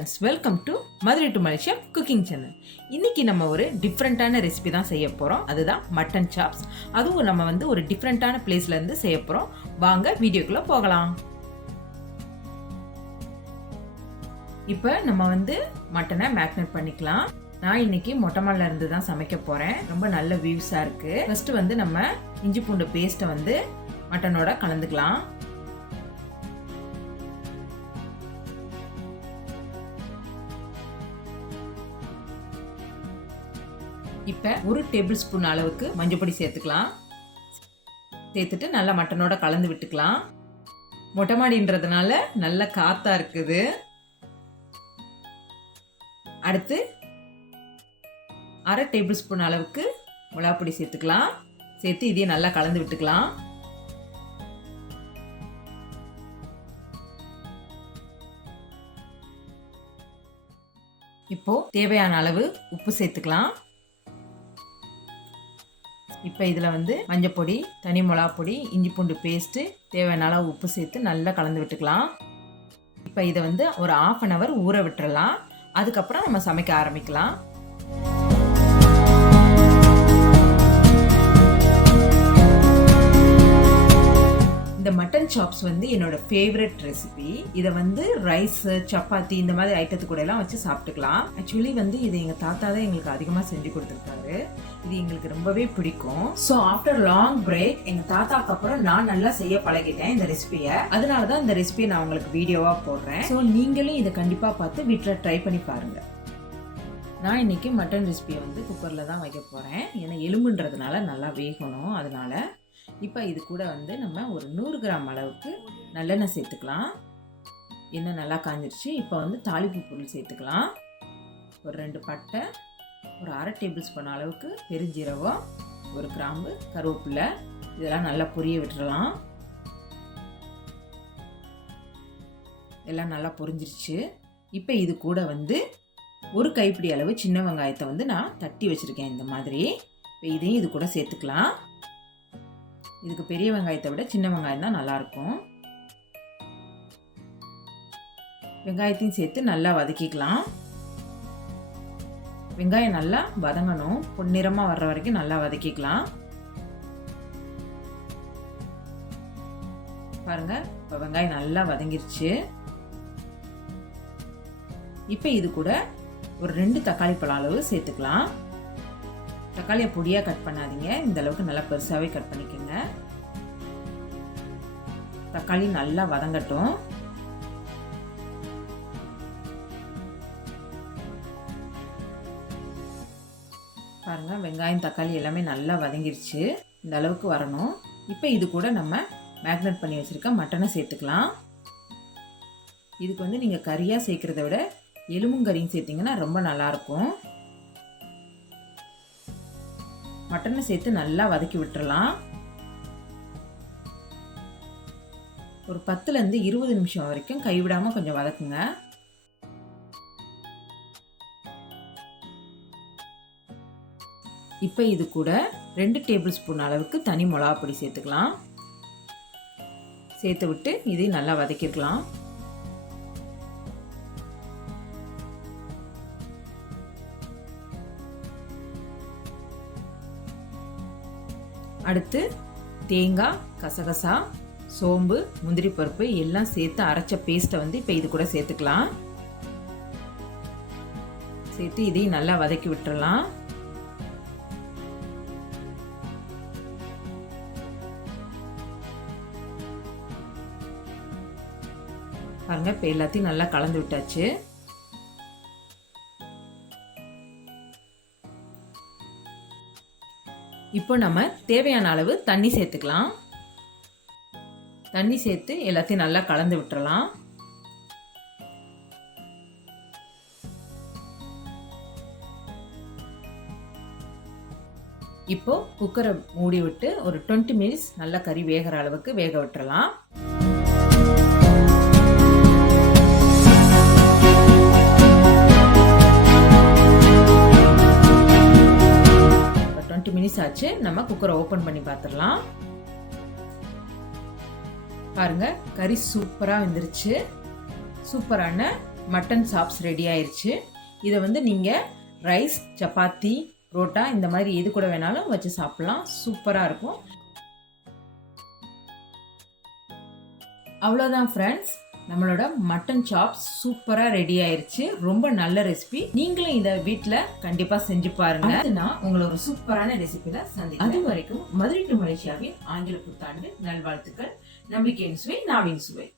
Friends, welcome to Madurai to Malaysia cooking channel. இன்னைக்கு நம்ம ஒரு டிஃப்ரெண்ட்டான ரெசிபி தான் செய்ய போகிறோம். அதுதான் மட்டன் சாப்ஸ். அதுவும் நம்ம ஒரு டிஃப்ரெண்ட்டான பிளேஸ்லேருந்து செய்ய போகிறோம். வாங்க வீடியோக்குள்ளே போகலாம். இப்போ நம்ம மட்டனை மேக்னேட் பண்ணிக்கலாம். நான் இன்னைக்கு மொட்டை மாடில இருந்து தான் சமைக்க போகிறேன். ரொம்ப நல்ல வியூஸாக இருக்குது. ஃபர்ஸ்ட் நம்ம இஞ்சி பூண்டு பேஸ்ட்டை மட்டனோட கலந்துக்கலாம். இப்போ 1 டேபிள் ஸ்பூன் அளவுக்கு மஞ்சள் சேர்த்துக்கலாம். சேர்த்துட்டு நல்லா மட்டனோட கலந்து விட்டுக்கலாம். மொட்டை மாடின்றதுனால நல்ல காத்தா இருக்குது. அடுத்து 1/2 டேபிள் ஸ்பூன் அளவுக்கு மிளகாப்பொடி சேர்த்துக்கலாம். சேர்த்து இதையும் நல்லா கலந்து விட்டுக்கலாம். இப்போ தேவையான அளவு உப்பு சேர்த்துக்கலாம். இப்போ இதில் மஞ்சப்பொடி, தனி மிளகாப்பொடி, இஞ்சி பூண்டு பேஸ்ட்டு, தேவையான அளவு உப்பு சேர்த்து நல்லா கலந்து விட்டுக்கலாம். இப்போ இதை ஒரு 1/2 hour ஊற விட்டுறலாம். அதுக்கப்புறம் நம்ம சமைக்க ஆரம்பிக்கலாம். இந்த மட்டன் சாப்ஸ் என்னோட ஃபேவரட் ரெசிபி. இதை ரைஸ், சப்பாத்தி இந்த மாதிரி ஐட்டத்து கூட எல்லாம் வச்சு சாப்பிட்டுக்கலாம். ஆக்சுவலி இது எங்க தாத்தா தான் எங்களுக்கு அதிகமா செஞ்சு கொடுத்துருக்காரு. இது எங்களுக்கு ரொம்பவே பிடிக்கும். ஸோ ஆஃப்டர் லாங் பிரேக் எங்க தாத்தாக்கு அப்புறம் நான் நல்லா செய்ய பழகிட்டேன் இந்த ரெசிபியை. அதனாலதான் இந்த ரெசிபியை நான் உங்களுக்கு வீடியோவா போடுறேன். ஸோ நீங்களும் இதை கண்டிப்பா பார்த்து வீட்டில் ட்ரை பண்ணி பாருங்க. நான் இன்னைக்கு மட்டன் ரெசிபியை குக்கர்ல தான் வைக்க போறேன். ஏன்னா எலும்புன்றதுனால நல்லா வேகணும். அதனால இப்போ இது கூட நம்ம ஒரு 100 கிராம் அளவுக்கு நல்லெண்ணெய் சேர்த்துக்கலாம். எண்ணெய் நல்லா காஞ்சிருச்சு. இப்போ தாளிப்பு பொருள் சேர்த்துக்கலாம். ஒரு 2 பட்டை, ஒரு 1/2 டேபிள் ஸ்பூன் அளவுக்கு பெருஞ்சீரகம், 1 கிராம்பு, கருவேப்பிலை, இதெல்லாம் நல்லா பொரிய விட்டுறலாம். எல்லாம் நல்லா பொரிஞ்சிருச்சு. இப்போ இது கூட ஒரு கைப்பிடி அளவு சின்ன வெங்காயத்தை நான் தட்டி வச்சுருக்கேன் இந்த மாதிரி. இப்போ இதையும் இது கூட சேர்த்துக்கலாம். இதுக்கு பெரிய வெங்காயத்தை விட சின்ன வெங்காயம் தான் நல்லாயிருக்கும். வெங்காயத்தையும் சேர்த்து நல்லா வதக்கிக்கலாம். வெங்காயம் நல்லா வதங்கணும். பொன்னிறமாக வர்ற வரைக்கும் நல்லா வதக்கிக்கலாம். பாருங்க, இப்போ வெங்காயம் நல்லா வதங்கிருச்சு. இப்போ இது கூட ஒரு 2 தக்காளி பழம் அளவு சேர்த்துக்கலாம். தக்காளியை பொடியாக கட் பண்ணாதீங்க. இந்த அளவுக்கு நல்லா பெருசாகவே கட் பண்ணிக்கோங்க. தக்காளி நல்லா வதங்கட்டும். பாருங்க, வெங்காயம் தக்காளி எல்லாமே நல்லா வதங்கிருச்சு. இந்த அளவுக்கு வரணும். இப்போ இது கூட நம்ம மேக்னேட் பண்ணி வச்சிருக்க மட்டனை சேர்த்துக்கலாம். இதுக்கு நீங்கள் கறியாக சேர்க்கறத விட எலும்பும் கறியும் சேர்த்திங்கன்னா ரொம்ப நல்லாயிருக்கும். மட்டனை சேர்த்து நல்லா வதக்கி விட்டுறலாம். ஒரு 10லேருந்து 20 நிமிஷம் வரைக்கும் கைவிடாமல் கொஞ்சம் வதக்குங்க. இப்போ இது கூட 2 டேபிள் ஸ்பூன் அளவுக்கு தனி மிளகாப்பொடி சேர்த்துக்கலாம். சேர்த்து விட்டு இதையும் நல்லா வதக்கிக்கலாம். அடுத்து தேங்காய், கசகசா, சோம்பு, முந்திரி பருப்பு எல்லாம் சேர்த்து அரைச்ச பேஸ்ட்டை இப்போ இது கூட சேர்த்துக்கலாம். சேர்த்து இதையும் நல்லா வதக்கி விட்டுறலாம். பாருங்க, இப்போ எல்லாத்தையும் நல்லா கலந்து விட்டாச்சு. இப்போ நம்ம தேவையான அளவு தண்ணி சேர்த்துக்கலாம். தண்ணி சேர்த்து எல்லாத்தையும் நல்லா கலந்து விட்டுறலாம். இப்போ குக்கரை மூடி விட்டு ஒரு 20 மினிட்ஸ் நல்லா கறி வேகிற அளவுக்கு வேக விட்டுறலாம். மினிட்ஸ் ஆச்சு. நம்ம குக்கரை ஓபன் பண்ணி பார்த்துடலாம். பாருங்க, கறி சூப்பரா வெந்துருச்சு. சூப்பரான மட்டன் சாப்ஸ் ரெடி ஆயிடுச்சு. இதை வந்து நீங்கள் ரைஸ், சப்பாத்தி, புரோட்டா இந்த மாதிரி எது கூட வேணாலும் வச்சு சாப்பிட்லாம். சூப்பராக இருக்கும். அவ்வளோதான் ஃப்ரெண்ட்ஸ், நம்மளோட மட்டன் சாப்ஸ் சூப்பராக ரெடி ஆயிருச்சு. ரொம்ப நல்ல ரெசிபி. நீங்களும் இதை வீட்டில் கண்டிப்பாக செஞ்சு பாருங்க. நான் உங்களை ஒரு சூப்பரான ரெசிபியில் சந்திக்கிறேன். அது வரைக்கும் மதுரை டு மலேசியாவின் ஆங்கில புத்தாண்டு நல்வாழ்த்துக்கள். நம்பிக்கையின் சுவை, நாவின் சுவை.